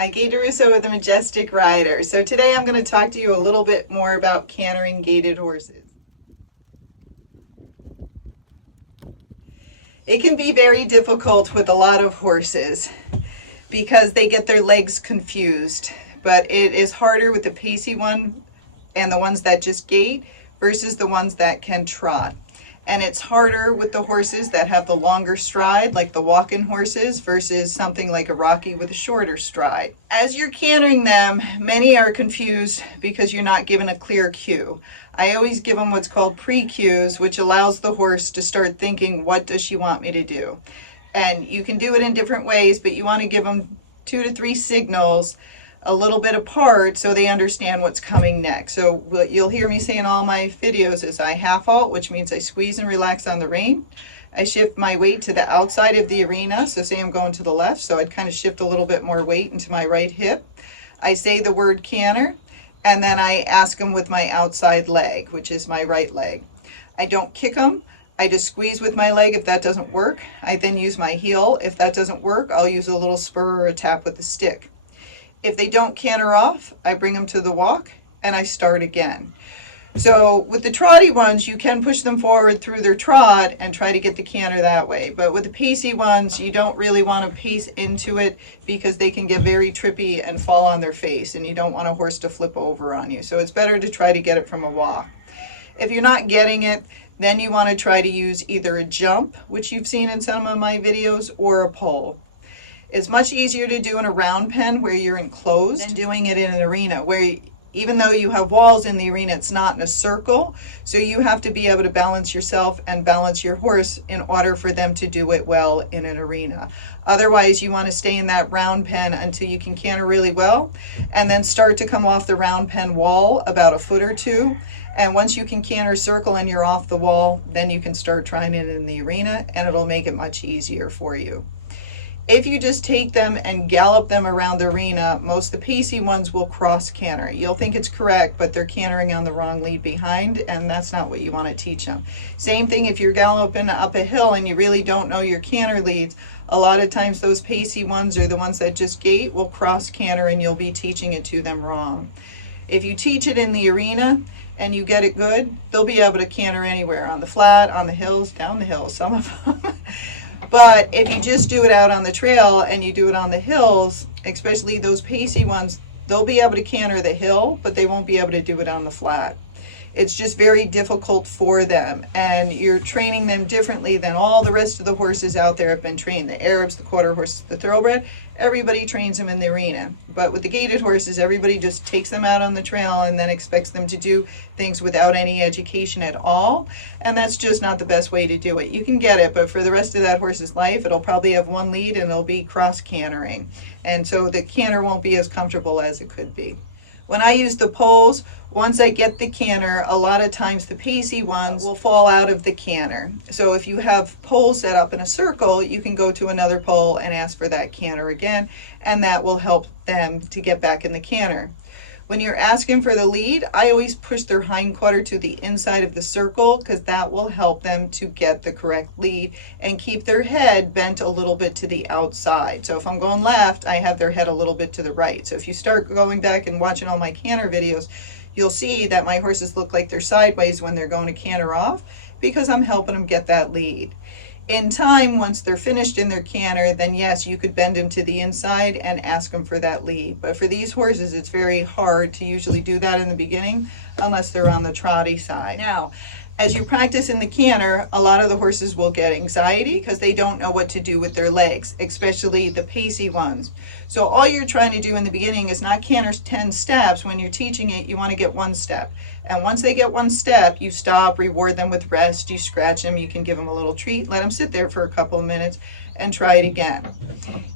Hi, Gaye DeRusso with the Majestic Rider. So today I'm going to talk to you a little bit more about cantering gaited horses. It can be very difficult with a lot of horses because they get their legs confused, but it is harder with the pacey one and the ones that just gait versus the ones that can trot. And it's harder with the horses that have the longer stride, like the walk-in horses, versus something like a Rocky with a shorter stride. As you're cantering them, many are confused because you're not given a clear cue. I always give them what's called pre-cues, which allows the horse to start thinking, what does she want me to do? And you can do it in different ways, but you want to give them 2 to 3 signals a little bit apart so they understand what's coming next. So what you'll hear me say in all my videos is I half halt, which means I squeeze and relax on the rein. I shift my weight to the outside of the arena. So say I'm going to the left, so I'd kind of shift a little bit more weight into my right hip. I say the word canter, and then I ask them with my outside leg, which is my right leg. I don't kick them. I just squeeze with my leg if that doesn't work. I then use my heel. If that doesn't work, I'll use a little spur or a tap with the stick. If they don't canter off, I bring them to the walk and I start again. So with the trotty ones, you can push them forward through their trot and try to get the canter that way. But with the pacey ones, you don't really want to pace into it because they can get very trippy and fall on their face, and you don't want a horse to flip over on you. So it's better to try to get it from a walk. If you're not getting it, then you want to try to use either a jump, which you've seen in some of my videos, or a pole. It's much easier to do in a round pen where you're enclosed than doing it in an arena where even though you have walls in the arena, it's not in a circle. So you have to be able to balance yourself and balance your horse in order for them to do it well in an arena. Otherwise, you want to stay in that round pen until you can canter really well and then start to come off the round pen wall about a foot or two. And once you can canter circle and you're off the wall, then you can start trying it in the arena and it'll make it much easier for you. If you just take them and gallop them around the arena, most of the pacey ones will cross canter. You'll think it's correct, but they're cantering on the wrong lead behind, and that's not what you want to teach them. Same thing if you're galloping up a hill and you really don't know your canter leads. A lot of times those pacey ones or the ones that just gait will cross canter and you'll be teaching it to them wrong. If you teach it in the arena and you get it good, they'll be able to canter anywhere, on the flat, on the hills, down the hills, some of them. But if you just do it out on the trail and you do it on the hills, especially those pacey ones, they'll be able to canter the hill, but they won't be able to do it on the flat. It's just very difficult for them, and you're training them differently than all the rest of the horses out there have been trained. The Arabs, the quarter horses, the thoroughbred, everybody trains them in the arena. But with the gaited horses, everybody just takes them out on the trail and then expects them to do things without any education at all, and that's just not the best way to do it. You can get it, but for the rest of that horse's life, it'll probably have one lead and it'll be cross cantering, and so the canter won't be as comfortable as it could be. When I use the poles, once I get the canter, a lot of times the pacey ones will fall out of the canter. So if you have poles set up in a circle, you can go to another pole and ask for that canter again, and that will help them to get back in the canter. When you're asking for the lead, I always push their hind quarter to the inside of the circle because that will help them to get the correct lead and keep their head bent a little bit to the outside. So if I'm going left, I have their head a little bit to the right. So if you start going back and watching all my canter videos, you'll see that my horses look like they're sideways when they're going to canter off because I'm helping them get that lead. In time, once they're finished in their canter, then yes, you could bend them to the inside and ask them for that lead. But for these horses, it's very hard to usually do that in the beginning unless they're on the trotty side. Now, as you practice in the canter, a lot of the horses will get anxiety because they don't know what to do with their legs, especially the pacey ones. So all you're trying to do in the beginning is not canter 10 steps. When you're teaching it, you want to get 1 step. And once they get 1 step, you stop, reward them with rest, you scratch them, you can give them a little treat, let them sit there for a couple of minutes and try it again.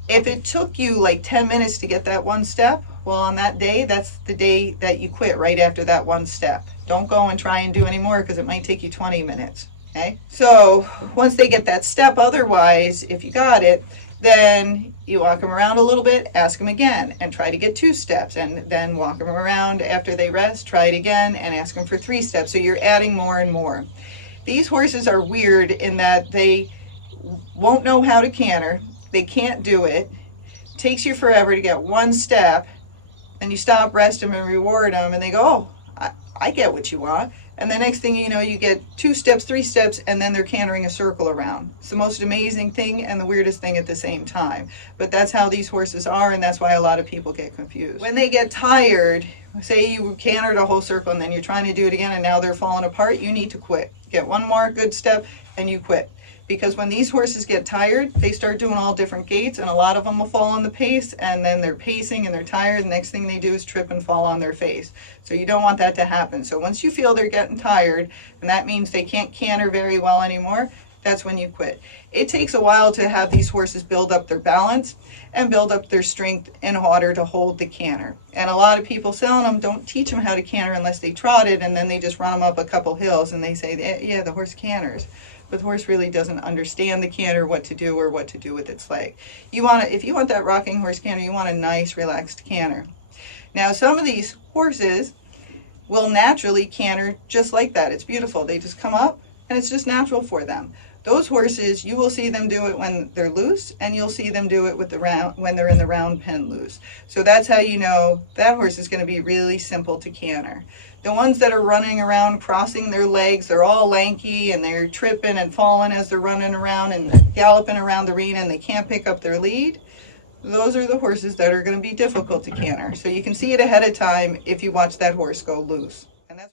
If it took you like 10 minutes to get that 1 step, well, on that day, that's the day that you quit right after that 1 step. Don't go and try and do any more because it might take you 20 minutes. Okay? So once they get that step, otherwise, if you got it, then you walk them around a little bit, ask them again, and try to get 2 steps, and then walk them around after they rest, try it again, and ask them for 3 steps. So you're adding more and more. These horses are weird in that they won't know how to canter, they can't do it, takes you forever to get one step, and you stop, rest them, and reward them, and they go, oh, I get what you want. And the next thing you know, you get 2 steps, 3 steps, and then they're cantering a circle around. It's the most amazing thing and the weirdest thing at the same time. But that's how these horses are, and that's why a lot of people get confused. When they get tired, say you cantered a whole circle and then you're trying to do it again and now they're falling apart, you need to quit. Get one more good step and you quit. Because when these horses get tired, they start doing all different gaits, and a lot of them will fall on the pace, and then they're pacing and they're tired. The next thing they do is trip and fall on their face. So you don't want that to happen. So once you feel they're getting tired, and that means they can't canter very well anymore, that's when you quit. It takes a while to have these horses build up their balance and build up their strength in order to hold the canter. And a lot of people selling them don't teach them how to canter unless they trot it, and then they just run them up a couple hills and they say, yeah, the horse canters. But the horse really doesn't understand the canter, what to do or what to do with its leg. If you want that rocking horse canter, you want a nice relaxed canter. Now some of these horses will naturally canter just like that. It's beautiful. They just come up and it's just natural for them. Those horses, you will see them do it when they're loose, and you'll see them do it with when they're in the round pen loose. So that's how you know that horse is going to be really simple to canter. The ones that are running around, crossing their legs, they're all lanky and they're tripping and falling as they're running around and galloping around the arena and they can't pick up their lead. Those are the horses that are going to be difficult to canter. So you can see it ahead of time if you watch that horse go loose. And that's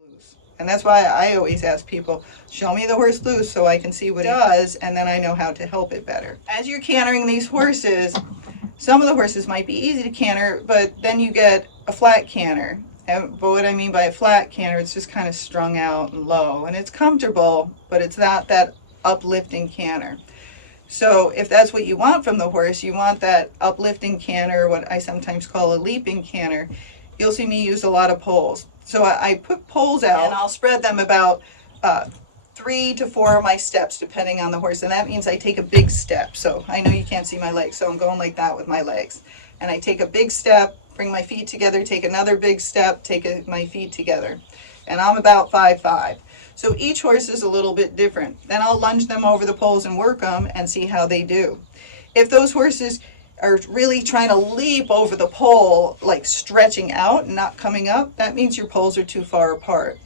loose. And that's why I always ask people, show me the horse loose so I can see what it does, and then I know how to help it better. As you're cantering these horses, some of the horses might be easy to canter, but then you get a flat canter. But what I mean by a flat canter, it's just kind of strung out and low, and it's comfortable, but it's not that uplifting canter. So if that's what you want from the horse, you want that uplifting canter, what I sometimes call a leaping canter, you'll see me use a lot of poles. So I put poles out and I'll spread them about 3 to 4 of my steps depending on the horse, and that means I take a big step. So I know you can't see my legs, so I'm going like that with my legs. And I take a big step, bring my feet together, take another big step, take my feet together. And I'm about 5'5". So each horse is a little bit different. Then I'll lunge them over the poles and work them and see how they do. If those horses are really trying to leap over the pole, like stretching out and not coming up, that means your poles are too far apart.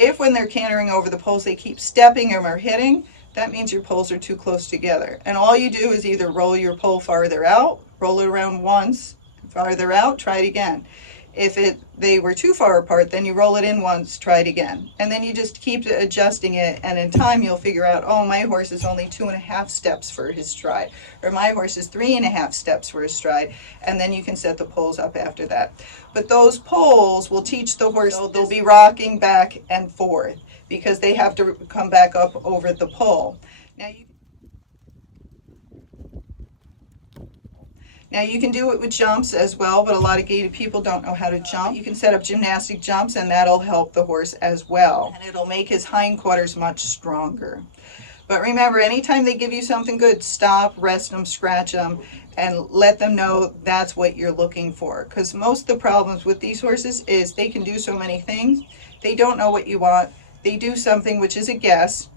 If when they're cantering over the poles they keep stepping or they that means your poles are too close together. And all you do is either roll your pole farther out, roll it around once, farther out, try it again. If they were too far apart, then you roll it in once, try it again. And then you just keep adjusting it, and in time you'll figure out, oh, my horse is only 2.5 steps for his stride, or my horse is 3.5 steps for his stride, and then you can set the poles up after that. But those poles will teach the horse, they'll be rocking back and forth because they have to come back up over the pole. Now you can do it with jumps as well, but a lot of gaited people don't know how to jump. You can set up gymnastic jumps and that'll help the horse as well. And it'll make his hindquarters much stronger. But remember, anytime they give you something good, stop, rest them, scratch them, and let them know that's what you're looking for. Because most of the problems with these horses is they can do so many things. They don't know what you want. They do something which is a guess,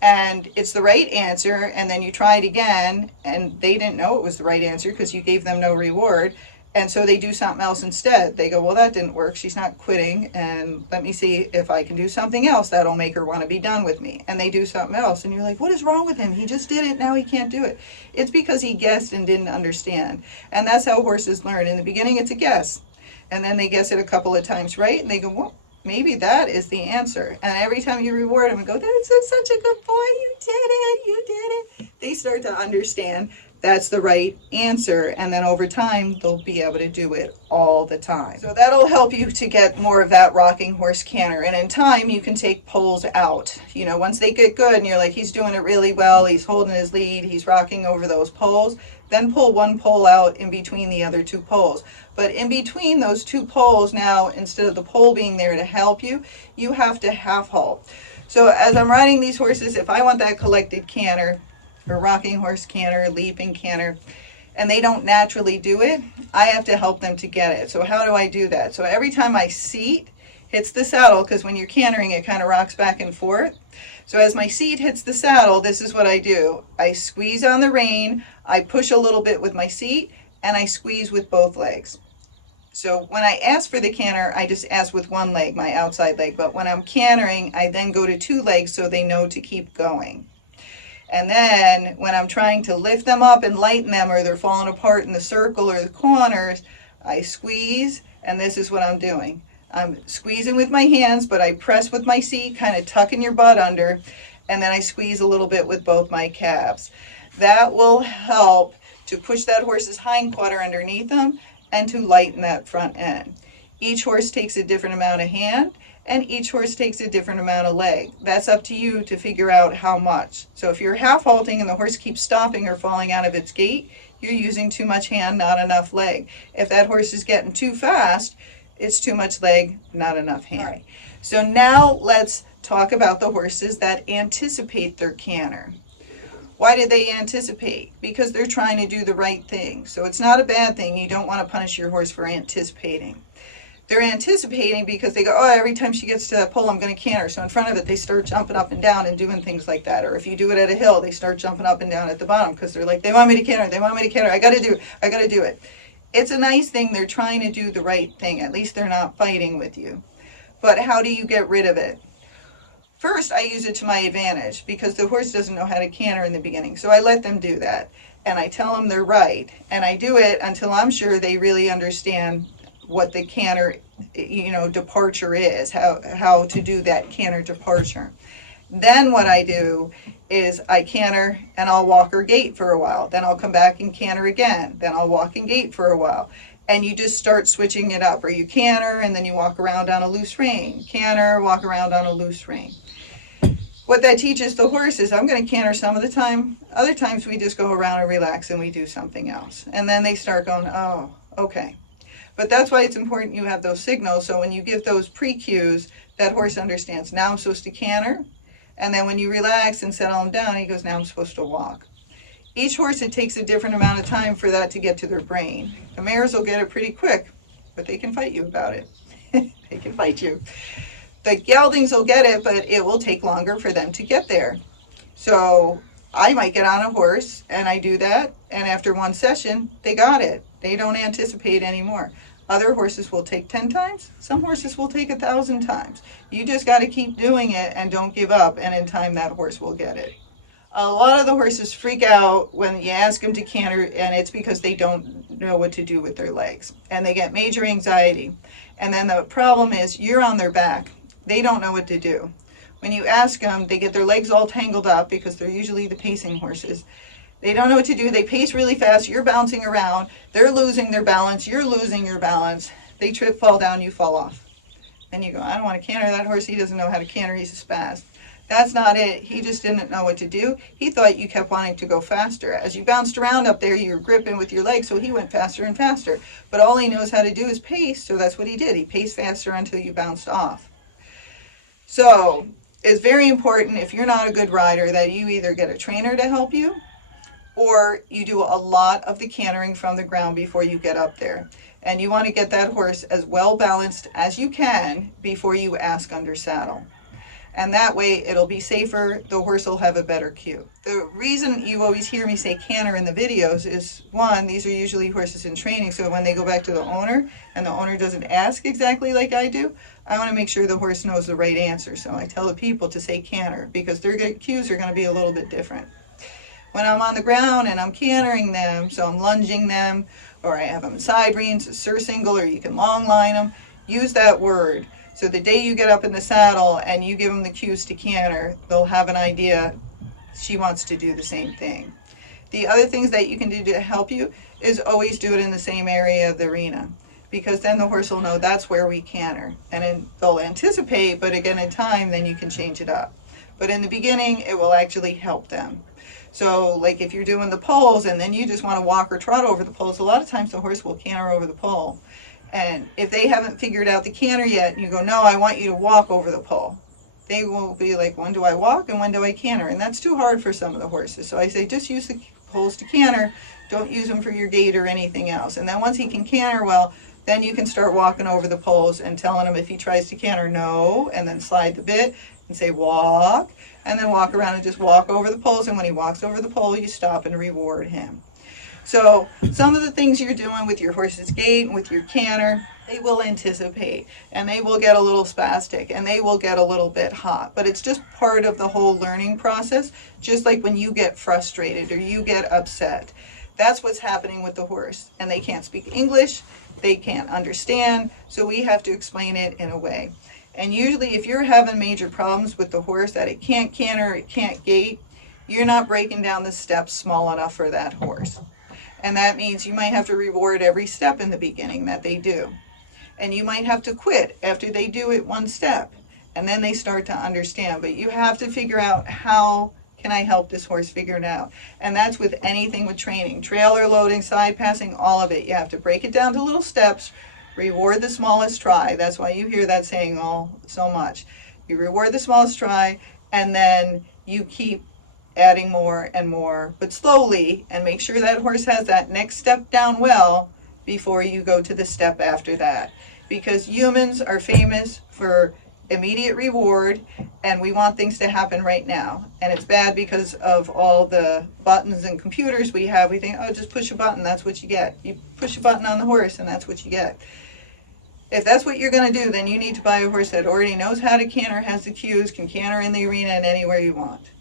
and it's the right answer, and then you try it again and they didn't know it was the right answer because you gave them no reward, and so they do something else instead. They go, well, that didn't work, she's not quitting, and let me see if I can do something else that'll make her want to be done with me. And they do something else and you're like, what is wrong with him? He just did it, now he can't do it. It's because he guessed and didn't understand. And that's how horses learn. In the beginning it's a guess, and then they guess it a couple of times right and they go, well, maybe that is the answer. And every time you reward them and go, that's such a good boy, you did it, you did it, they start to understand that's the right answer. And then over time, they'll be able to do it all the time. So that'll help you to get more of that rocking horse canter. And in time, you can take poles out. You know, once they get good and you're like, he's doing it really well, he's holding his lead, he's rocking over those poles, then pull one pole out in between the other two poles. But in between those two poles now, instead of the pole being there to help you, you have to half halt. So as I'm riding these horses, if I want that collected canter, or rocking horse canter, leaping canter, and they don't naturally do it, I have to help them to get it. So how do I do that? So every time my seat hits the saddle, because when you're cantering, it kind of rocks back and forth. So as my seat hits the saddle, this is what I do. I squeeze on the rein, I push a little bit with my seat, and I squeeze with both legs. So when I ask for the canter, I just ask with one leg, my outside leg. But when I'm cantering, I then go to two legs so they know to keep going. And then when I'm trying to lift them up and lighten them, or they're falling apart in the circle or the corners, I squeeze, and this is what I'm doing. I'm squeezing with my hands, but I press with my seat, kind of tucking your butt under, and then I squeeze a little bit with both my calves. That will help to push that horse's hind quarter underneath them and to lighten that front end. Each horse takes a different amount of hand, and each horse takes a different amount of leg. That's up to you to figure out how much. So if you're half halting and the horse keeps stopping or falling out of its gait, you're using too much hand, not enough leg. If that horse is getting too fast, it's too much leg, not enough hand. Right. So now let's talk about the horses that anticipate their canter. Why did they anticipate? Because they're trying to do the right thing. So it's not a bad thing. You don't want to punish your horse for anticipating. They're anticipating because they go, oh, every time she gets to that pole, I'm going to canter. So in front of it, they start jumping up and down and doing things like that. Or if you do it at a hill, they start jumping up and down at the bottom because they're like, they want me to canter, they want me to canter, I got to do it, I got to do it. It's a nice thing. They're trying to do the right thing. At least they're not fighting with you. But how do you get rid of it? First, I use it to my advantage because the horse doesn't know how to canter in the beginning. So I let them do that. And I tell them they're right. And I do it until I'm sure they really understand what the canter, departure is, how to do that canter departure. Then what I do is I canter and I'll walk or gait for a while. Then I'll come back and canter again. Then I'll walk and gait for a while. And you just start switching it up. Or you canter and then you walk around on a loose rein. Canter, walk around on a loose rein. What that teaches the horse is I'm going to canter some of the time. Other times we just go around and relax and we do something else. And then they start going, oh, okay. But that's why it's important you have those signals. So when you give those pre-cues, that horse understands, now I'm supposed to canter. And then when you relax and settle him down, he goes, now I'm supposed to walk. Each horse, it takes a different amount of time for that to get to their brain. The mares will get it pretty quick, but they can fight you about it. They can fight you. The geldings will get it, but it will take longer for them to get there. So I might get on a horse and I do that, and after one session, they got it. They don't anticipate anymore. Other horses will take 10 times. Some horses will take 1,000 times. You just got to keep doing it and don't give up, and in time that horse will get it. A lot of the horses freak out when you ask them to canter, and it's because they don't know what to do with their legs. And they get major anxiety. And then the problem is you're on their back. They don't know what to do. When you ask them, they get their legs all tangled up because they're usually the pacing horses. They don't know what to do. They pace really fast. You're bouncing around. They're losing their balance. You're losing your balance. They trip, fall down, you fall off. Then you go, I don't want to canter that horse. He doesn't know how to canter. He's a spaz. That's not it. He just didn't know what to do. He thought you kept wanting to go faster. As you bounced around up there, you were gripping with your legs, so he went faster and faster. But all he knows how to do is pace, so that's what he did. He paced faster until you bounced off. So it's very important, if you're not a good rider, that you either get a trainer to help you, or you do a lot of the cantering from the ground before you get up there. And you want to get that horse as well balanced as you can before you ask under saddle. And that way it'll be safer, the horse will have a better cue. The reason you always hear me say canter in the videos is, one, these are usually horses in training, so when they go back to the owner and the owner doesn't ask exactly like I do, I want to make sure the horse knows the right answer. So I tell the people to say canter because their cues are going to be a little bit different. When I'm on the ground and I'm cantering them, so I'm lunging them, or I have them side reins, surcingle, or you can long line them, use that word. So the day you get up in the saddle and you give them the cues to canter, they'll have an idea she wants to do the same thing. The other things that you can do to help you is always do it in the same area of the arena, because then the horse will know that's where we canter. And then they'll anticipate, but again in time, then you can change it up. But in the beginning, it will actually help them. So like if you're doing the poles and then you just want to walk or trot over the poles, a lot of times the horse will canter over the pole. And if they haven't figured out the canter yet, and you go, no, I want you to walk over the pole, they will be like, when do I walk and when do I canter? And that's too hard for some of the horses. So I say, just use the poles to canter. Don't use them for your gait or anything else. And then once he can canter well, then you can start walking over the poles and telling him if he tries to canter, no, and then slide the bit and say walk, and then walk around and just walk over the poles. And when he walks over the pole, you stop and reward him. So some of the things you're doing with your horse's gait and with your canter, they will anticipate, and they will get a little spastic, and they will get a little bit hot. But it's just part of the whole learning process, just like when you get frustrated or you get upset. That's what's happening with the horse. And they can't speak English, they can't understand, so we have to explain it in a way. And usually if you're having major problems with the horse, that it can't canter, it can't gait, you're not breaking down the steps small enough for that horse. And that means you might have to reward every step in the beginning that they do. And you might have to quit after they do it one step. And then they start to understand. But you have to figure out, how can I help this horse figure it out? And that's with anything with training. Trailer loading, side passing, all of it. You have to break it down to little steps. Reward the smallest try. That's why you hear that saying so much. You reward the smallest try, and then you keep adding more and more, but slowly, and make sure that horse has that next step down well before you go to the step after that. Because humans are famous for immediate reward, and we want things to happen right now. And it's bad because of all the buttons and computers we have. We think, oh, just push a button, that's what you get. You push a button on the horse and that's what you get. If that's what you're going to do, then you need to buy a horse that already knows how to canter, has the cues, can canter in the arena and anywhere you want.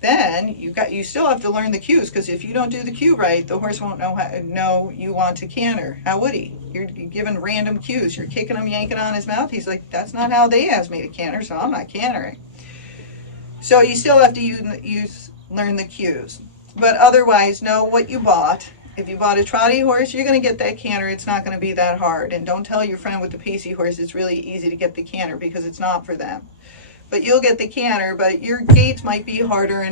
Then you still have to learn the cues, because if you don't do the cue right, the horse won't know you want to canter. How would he? You're giving random cues. You're kicking him, yanking on his mouth. He's like, that's not how they asked me to canter, so I'm not cantering. So you still have to learn the cues. But otherwise, know what you bought. If you bought a trotty horse, you're going to get that canter. It's not going to be that hard. And don't tell your friend with the pacey horse it's really easy to get the canter, because it's not for them. But you'll get the canter, but your gaits might be harder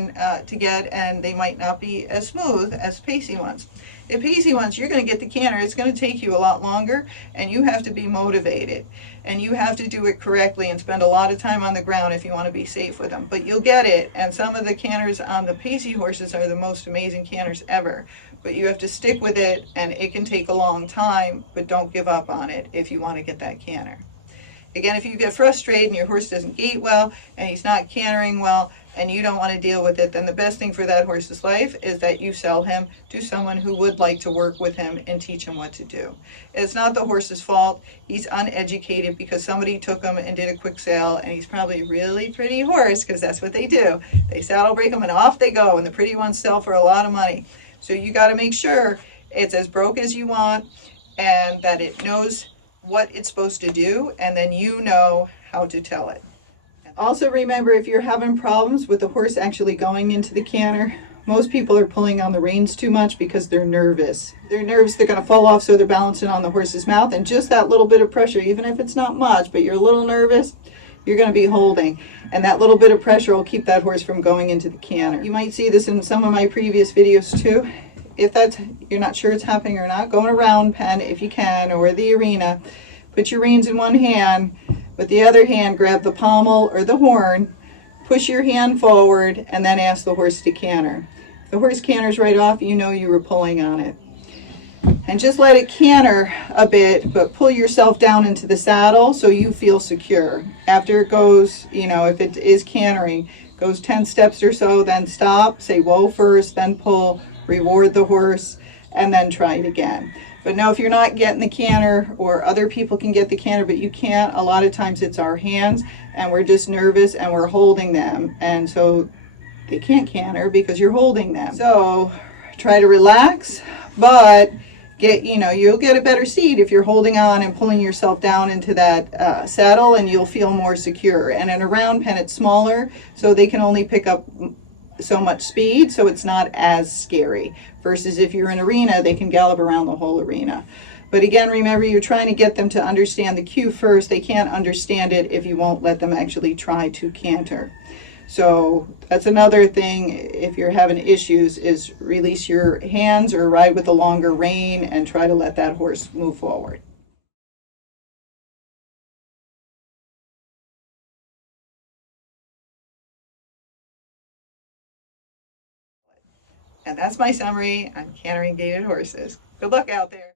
to get, and they might not be as smooth as pacey ones. The pacey ones, you're going to get the canter. It's going to take you a lot longer, and you have to be motivated. And you have to do it correctly and spend a lot of time on the ground if you want to be safe with them. But you'll get it, and some of the canters on the pacey horses are the most amazing canters ever. But you have to stick with it, and it can take a long time, but don't give up on it if you want to get that canter. Again, if you get frustrated and your horse doesn't gait well and he's not cantering well and you don't want to deal with it, then the best thing for that horse's life is that you sell him to someone who would like to work with him and teach him what to do. It's not the horse's fault. He's uneducated because somebody took him and did a quick sale, and he's probably a really pretty horse, because that's what they do. They saddle break him and off they go, and the pretty ones sell for a lot of money. So you got to make sure it's as broke as you want and that it knows what it's supposed to do, and then you know how to tell it. Also remember, if you're having problems with the horse actually going into the canter, most people are pulling on the reins too much because they're nervous. They're nervous they're going to fall off, so they're balancing on the horse's mouth, and just that little bit of pressure, even if it's not much, but you're a little nervous, you're going to be holding, and that little bit of pressure will keep that horse from going into the canter. You might see this in some of my previous videos too. If you're not sure it's happening or not, go in a round pen if you can, or the arena. Put your reins in one hand. With the other hand, grab the pommel or the horn. Push your hand forward, and then ask the horse to canter. If the horse canters right off, you know you were pulling on it. And just let it canter a bit, but pull yourself down into the saddle so you feel secure. After it goes, if it is cantering, goes 10 steps or so, then stop, say whoa first, then pull, reward the horse, and then try it again. But no, if you're not getting the canter, or other people can get the canter but you can't, a lot of times it's our hands and we're just nervous and we're holding them, and so they can't canter because you're holding them. So try to relax, but you'll get a better seat if you're holding on and pulling yourself down into that saddle, and you'll feel more secure. And in a round pen, it's smaller, so they can only pick up so much speed, so it's not as scary. Versus if you're in arena, they can gallop around the whole arena. But again, remember, you're trying to get them to understand the cue first. They can't understand it if you won't let them actually try to canter. So that's another thing, if you're having issues, is release your hands or ride with a longer rein and try to let that horse move forward. And that's my summary on cantering gaited horses. Good luck out there.